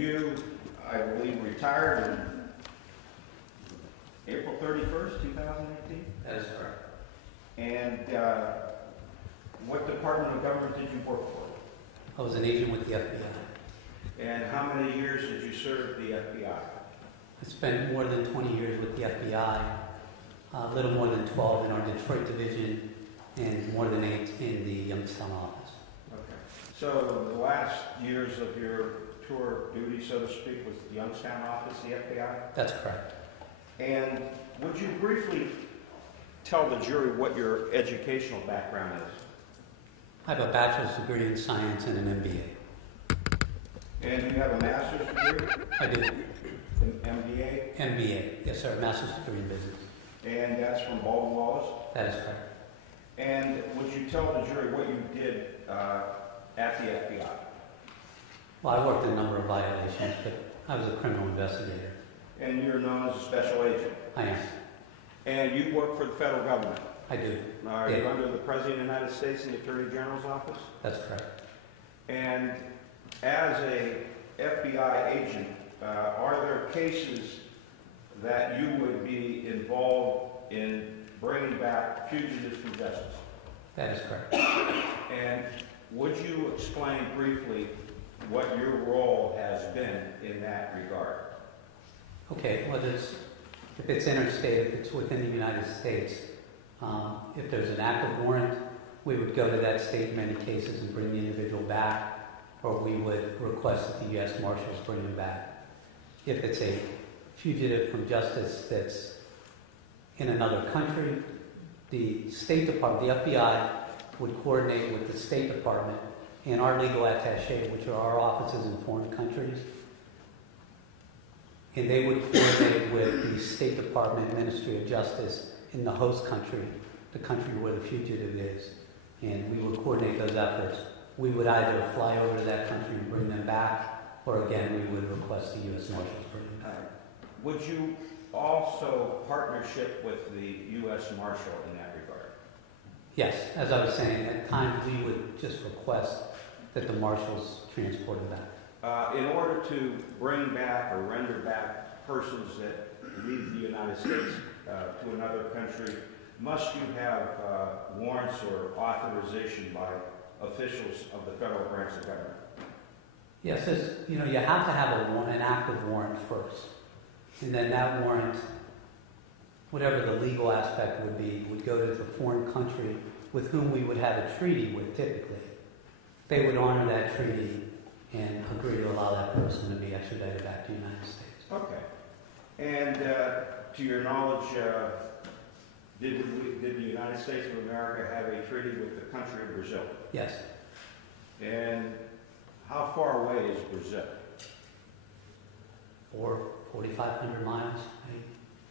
you, I believe, retired in April 31st, 2018? That is correct. And what department of government did you work for? I was an agent with the FBI. And how many years did you serve the FBI? I spent more than 20 years with the FBI, a little more than 12 in our Detroit division, and more than 8 in the Youngstown office. Okay. So the last years of your tour of duty, so to speak, was the Youngstown office, the FBI? That's correct. And would you briefly tell the jury what your educational background is? I have a bachelor's degree in science and an MBA. And you have a master's degree? I do. An MBA? MBA, yes sir, master's degree in business. And that's from Baldwin Wallace? That is correct. And would you tell the jury what you did at the FBI? Well, I worked in a number of violations, but I was a criminal investigator. And you're known as a special agent? I am. And you work for the federal government? I do. Are you under the President of the United States in the Attorney General's office? That's correct. And as a FBI agent, are there cases that you would be involved in bringing back fugitives from justice? That is correct. And would you explain briefly what your role has been in that regard? Okay, well, if it's interstate, if it's within the United States, if there's an active warrant, we would go to that state in many cases and bring the individual back, or we would request that the U.S. Marshals bring them back. If it's a fugitive from justice that's in another country, the State Department, the FBI, would coordinate with the State Department and our legal attaché, which are our offices in foreign countries, and they would coordinate with the State Department Ministry of Justice in the host country, the country where the fugitive is, and we would coordinate those efforts. We would either fly over to that country and bring them back, or again, we would request the U.S. Marshals bring them back. Would you also partnership with the U.S. Marshal in that regard? Yes, as I was saying, at times we would just request that the Marshals transport them back. In order to bring back or render back persons that leave the United States to another country, must you have warrants or authorization by officials of the federal branch of government? Yes, you have to have an active warrant first. And then that warrant, whatever the legal aspect would be, would go to the foreign country with whom we would have a treaty with typically. They would honor that treaty and agree to allow that person to be extradited back to the United States. Okay. And to your knowledge, did the United States of America have a treaty with the country of Brazil? Yes. And how far away is Brazil? 4,500 miles, maybe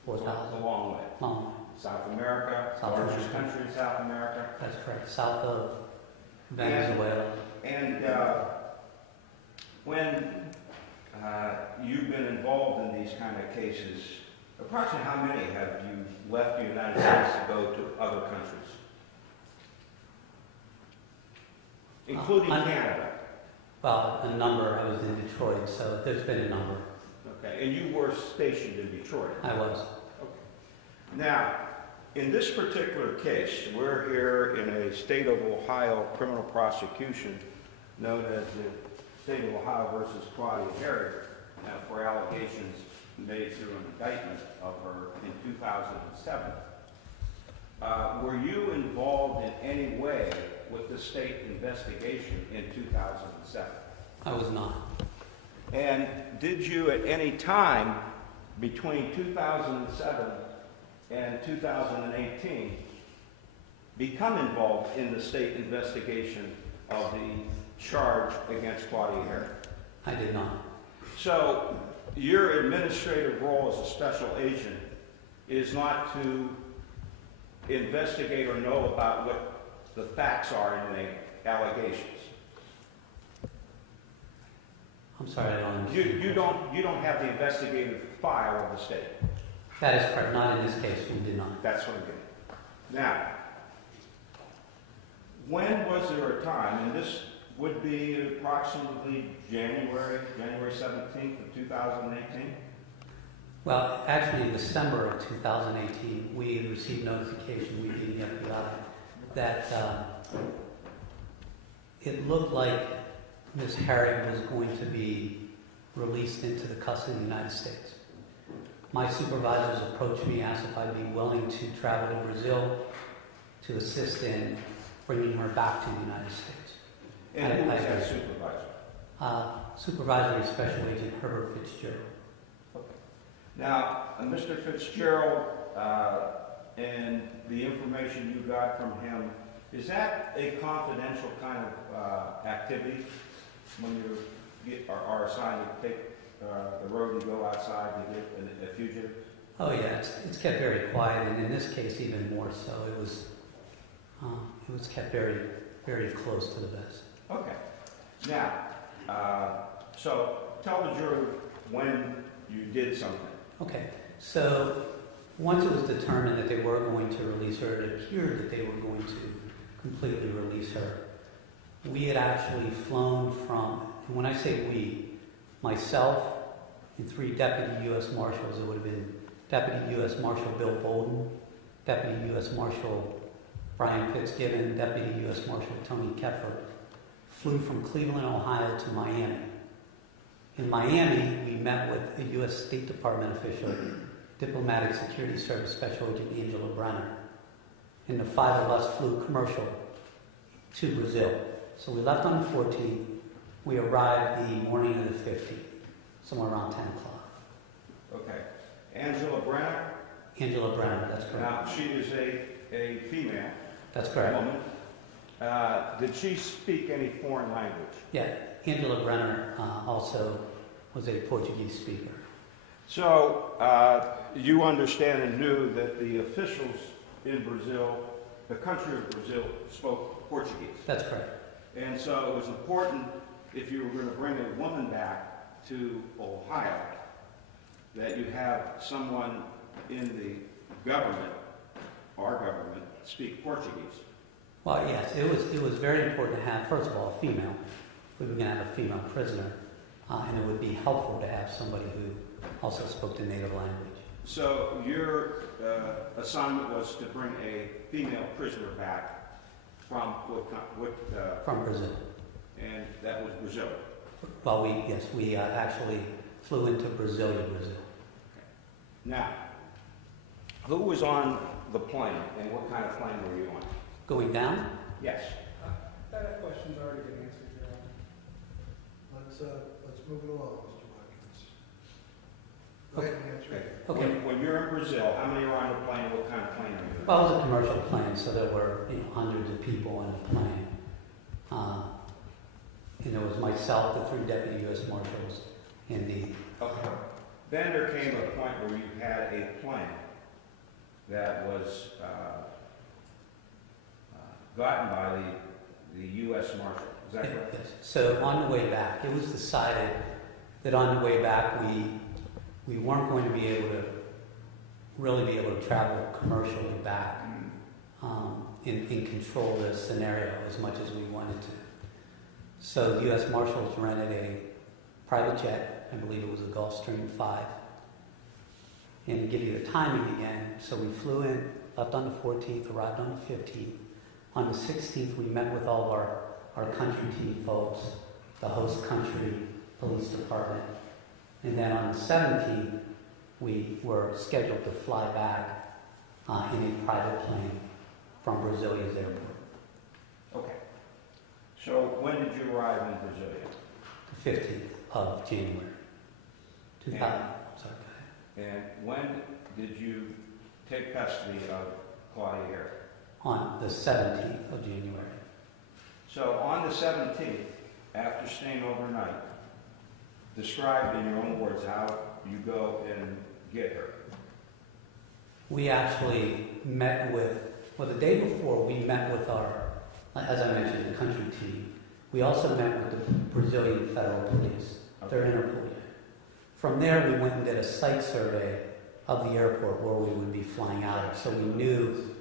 4,000. A long way. Long way. South America, largest country in South America. That's correct. South of Venezuela. And when you've been involved in these kind of cases, approximately how many have you left the United States to go to other countries? Including Canada. Well, a number. I was in Detroit, so there's been a number. Okay, and you were stationed in Detroit. I was. Okay. Now, in this particular case, we're here in a state of Ohio criminal prosecution known as the State of Ohio versus Claudia Hoerig for allegations made through an indictment of her in 2007. Were you involved in any way with the state investigation in 2007? I was not. And did you at any time between 2007 and 2018 become involved in the state investigation of the charge against Claudia Hoerig? I did not. So your administrative role as a special agent is not to investigate or know about what the facts are in the allegations. I'm sorry, I don't understand. You don't have the investigative file of the state. That is correct. Not in this case. We did not. That's what I'm getting. Now, when was there a time, and this would be approximately January 17th of 2018? Well, actually, in December of 2018, we had received notification, we being the FBI, that it looked like Ms. Hoerig was going to be released into the custody of the United States. My supervisors approached me, asked if I'd be willing to travel to Brazil to assist in bringing her back to the United States. And who was that supervisor? Supervisory Special Agent Herbert Fitzgerald. Okay. Now, Mr. Fitzgerald, and the information you got from him, is that a confidential kind of activity when you are assigned to take the road and go outside to get a fugitive? Oh yeah, it's kept very quiet, and in this case even more so. It was kept very, very close to the vest. Okay. Now, so tell the jury when you did something. Okay, so once it was determined that they were going to release her, it appeared that they were going to completely release her. We had actually flown from, and when I say we, myself and 3 Deputy U.S. Marshals, it would have been Deputy U.S. Marshal Bill Bolden, Deputy U.S. Marshal Brian Fitzgibbon, Deputy U.S. Marshal Tony Keffer, flew from Cleveland, Ohio to Miami. In Miami, we met with a U.S. State Department official, Diplomatic Security Service Special Agent Angela Brenner. And the 5 of us flew commercial to Brazil. So we left on the 14th. We arrived the morning of the 15th, somewhere around 10 o'clock. Okay. Angela Brenner? Angela Brenner, that's correct. Now, she is a female. That's correct. Woman. Did she speak any foreign language? Yeah, Angela Brenner also was a Portuguese speaker. So, you understand and knew that the officials in Brazil, the country of Brazil, spoke Portuguese. That's correct. And so it was important, if you were going to bring a woman back to Ohio, that you have someone in the government, our government, speak Portuguese. Well, yes, it was very important to have, first of all, a female. We were going to have a female prisoner, and it would be helpful to have somebody who also spoke the native language. So your assignment was to bring a female prisoner back from from Brazil. And that was Brazil. Well, we actually flew into Brazil. Now, who was on the plane, and what kind of plane were you on? Going down? Yes. That question's already been answered, Your Honor. Let's move it along, Mr. Watkins. Go ahead and answer it. Okay. When you're in Brazil, how many are on the plane? What kind of plane are you on? Well, it was a commercial plane, so there were hundreds of people on the plane. And it was myself, the 3 Deputy U.S. Marshals, and the... Okay. Then there came a point where you had a plane that was gotten by the U.S. Marshal. Is that correct? Yes. So on the way back, it was decided that on the way back we weren't going to be able to travel commercially back and control the scenario as much as we wanted to. So the U.S. Marshals rented a private jet. I believe it was a Gulfstream 5. And to give you the timing again, so we flew in, left on the 14th, arrived on the 15th. On the 16th, we met with all of our country team folks, the host country police department. And then on the 17th, we were scheduled to fly back in a private plane from Brasilia's airport. Okay. So when did you arrive in Brasilia? The 15th of January. 2000. Sorry, go ahead. And when did you take custody of Claudia Hoerig? On the 17th of January. So on the 17th, after staying overnight, describe in your own words how you go and get her. We actually met with, the day before we met with our, as I mentioned, the country team. We also met with the Brazilian Federal Police, their Interpol unit. From there, we went and did a site survey of the airport where we would be flying out of, so we knew.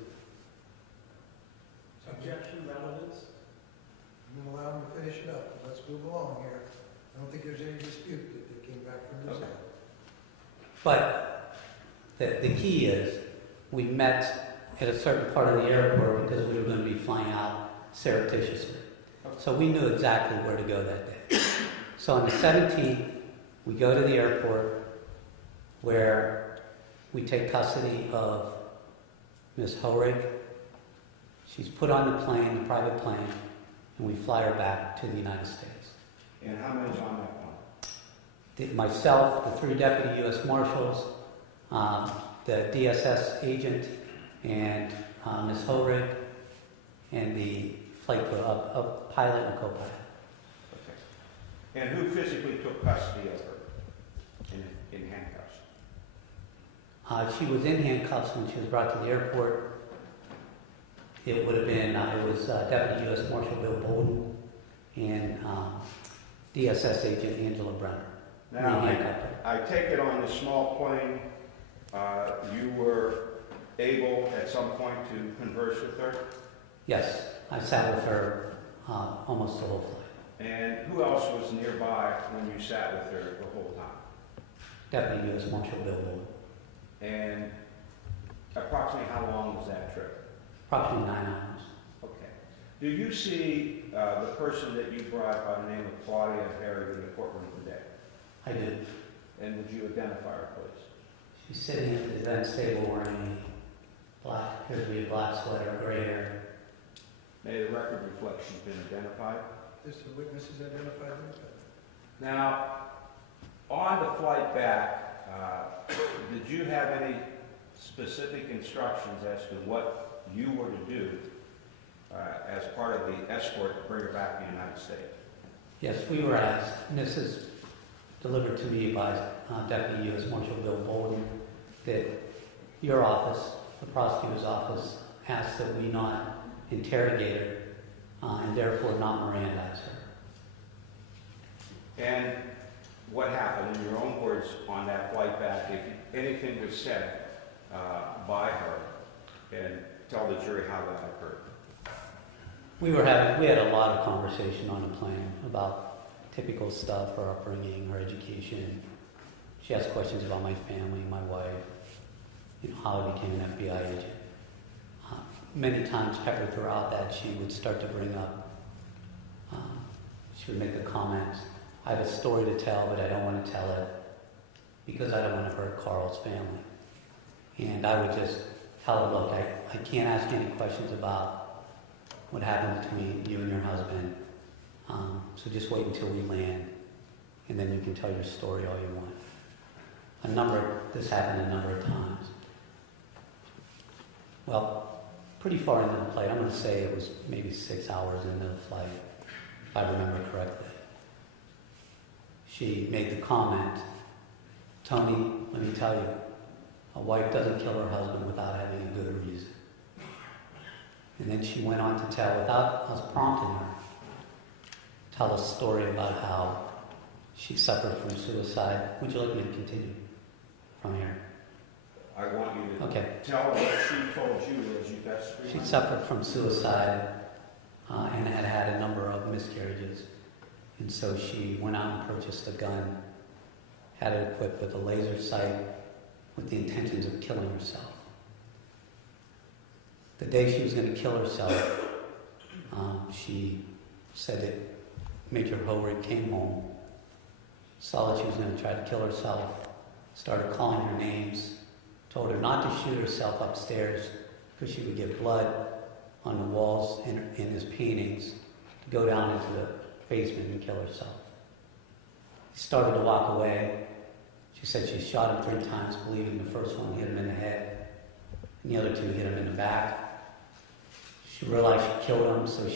Objection, relevance? You allow him to finish it up. Let's move along here. I don't think there's any dispute that they came back from Brazil. But the key is we met at a certain part of the airport because we were going to be flying out surreptitiously. So we knew exactly where to go that day. So on the 17th, we go to the airport where we take custody of Miss Hoerig. She's put on the plane, the private plane, and we fly her back to the United States. And how many's on that plane? Myself, the 3 deputy U.S. Marshals, the DSS agent, and Ms. Hoerig, and the flight crew, a pilot and a co-pilot. Okay. And who physically took custody of her in handcuffs? She was in handcuffs when she was brought to the airport. It would have been, it was Deputy U.S. Marshal Bill Bolden and DSS agent Angela Brenner. Now, I take it on the small plane, you were able at some point to converse with her? Yes, I sat with her almost the whole flight. And who else was nearby when you sat with her the whole time? Deputy U.S. Marshal Bill Bolden. And approximately how long was that trip? Approximately 9 hours. Okay. Do you see the person that you brought by the name of Claudia Hoerig in the courtroom today? I did. And would you identify her, please? She's sitting at the defense table wearing appears to be a black sweater, gray hair. May the record reflect she's been identified? This the witnesses identified them? Now, on the flight back, did you have any specific instructions as to what you were to do as part of the escort to bring her back to the United States? Yes, we were asked, and this is delivered to me by Deputy U.S. Marshal Bill Bolden, that your office, the prosecutor's office, asked that we not interrogate her and therefore not Mirandize her. And what happened, in your own words, on that flight back, if anything was said by her, and tell the jury how that occurred? We had a lot of conversation on the plane about typical stuff, her upbringing, her education. She asked questions about my family, my wife, how I became an FBI agent. Many times peppered throughout that, she would start to bring up, she would make a comment, I have a story to tell, but I don't want to tell it because I don't want to hurt Carl's family. And I would just tell her, look, I can't ask any questions about what happened between you and your husband. So just wait until we land, and then you can tell your story all you want. This happened a number of times. Well, pretty far into the flight, I'm going to say it was maybe 6 hours into the flight, if I remember correctly. She made the comment, Tony, let me tell you, a wife doesn't kill her husband without having a good reason. And then she went on to tell, without us prompting her, tell a story about how she suffered from suicide. Would you like me to continue from here? I want you to tell what she told you as you best read. She suffered from suicide and had had a number of miscarriages. And so she went out and purchased a gun, had it equipped with a laser sight with the intentions of killing herself. The day she was going to kill herself, she said that Major Hoerig came home, saw that she was going to try to kill herself, started calling her names, told her not to shoot herself upstairs because she would get blood on the walls in his paintings, to go down into the basement and kill herself. He started to walk away. She said she shot him 3 times, believing the first one hit him in the head, and the other 2 hit him in the back. She realized she killed him, so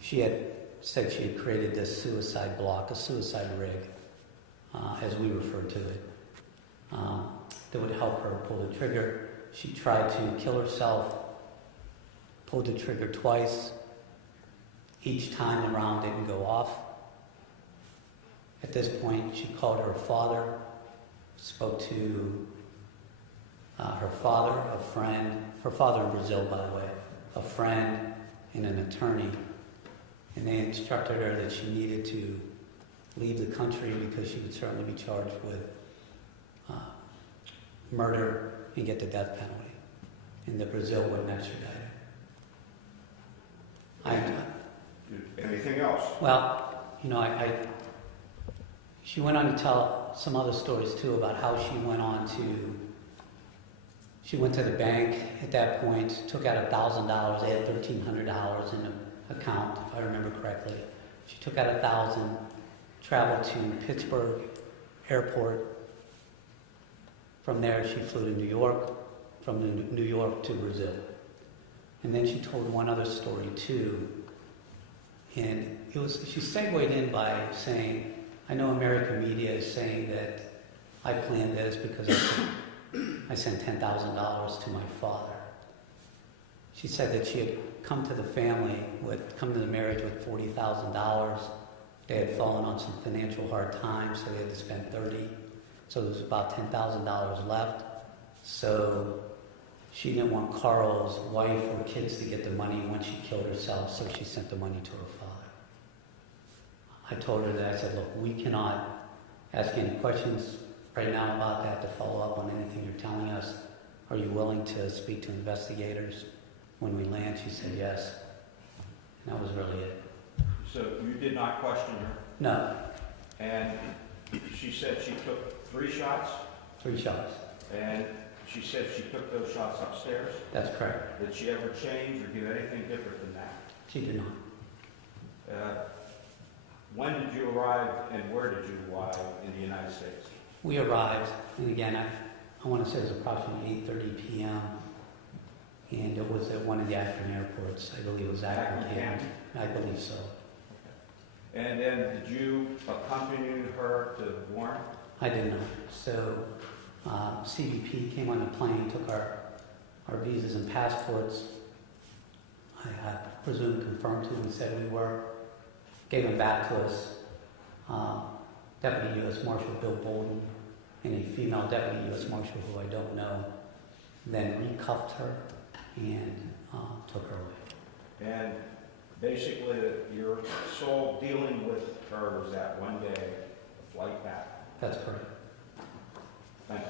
she had said she had created this suicide block, a suicide rig, as we referred to it, that would help her pull the trigger. She tried to kill herself, pulled the trigger twice. Each time the round didn't go off. At this point, she called her father, spoke to her father, a friend, her father in Brazil, by the way, a friend and an attorney, and they instructed her that she needed to leave the country because she would certainly be charged with murder and get the death penalty, and that Brazil wouldn't extradite her. Anything else? Well, you know, she went on to tell some other stories too about how she went to the bank at that point, took out $1,000, they had $1,300 in an account, if I remember correctly. She took out $1,000, traveled to Pittsburgh Airport. From there, she flew to New York, from New York to Brazil. And then she told one other story too. And she segued in by saying, I know American media is saying that I planned this because I sent $10,000 to my father. She said that she had come to the marriage with $40,000. They had fallen on some financial hard times, so they had to spend $30,000. So there was about $10,000 left. So she didn't want Carl's wife or kids to get the money when she killed herself, so she sent the money to her father. I told her that. I said, look, we cannot ask any questions right now about that to follow up on anything you're telling us. Are you willing to speak to investigators when we land? She said yes. And that was really it. So you did not question her? No. And she said she took 3 shots? 3 shots. And she said she took those shots upstairs? That's correct. Did she ever change or do anything different than that? She did not. When did you arrive and where did you arrive in the United States? We arrived, and again, I want to say it was approximately 8:30 p.m., and it was at one of the Akron airports. I believe it was Akron. I believe so. Okay. And then did you accompany her to Warren? I did not. So CBP came on the plane, took our visas and passports. I presume confirmed who we said we were, gave them back to us. Deputy U.S. Marshal Bill Bolden and a female Deputy U.S. Marshal who I don't know, then recuffed her and took her away. And basically your sole dealing with her was that one day, the flight back? That's correct. Thank you.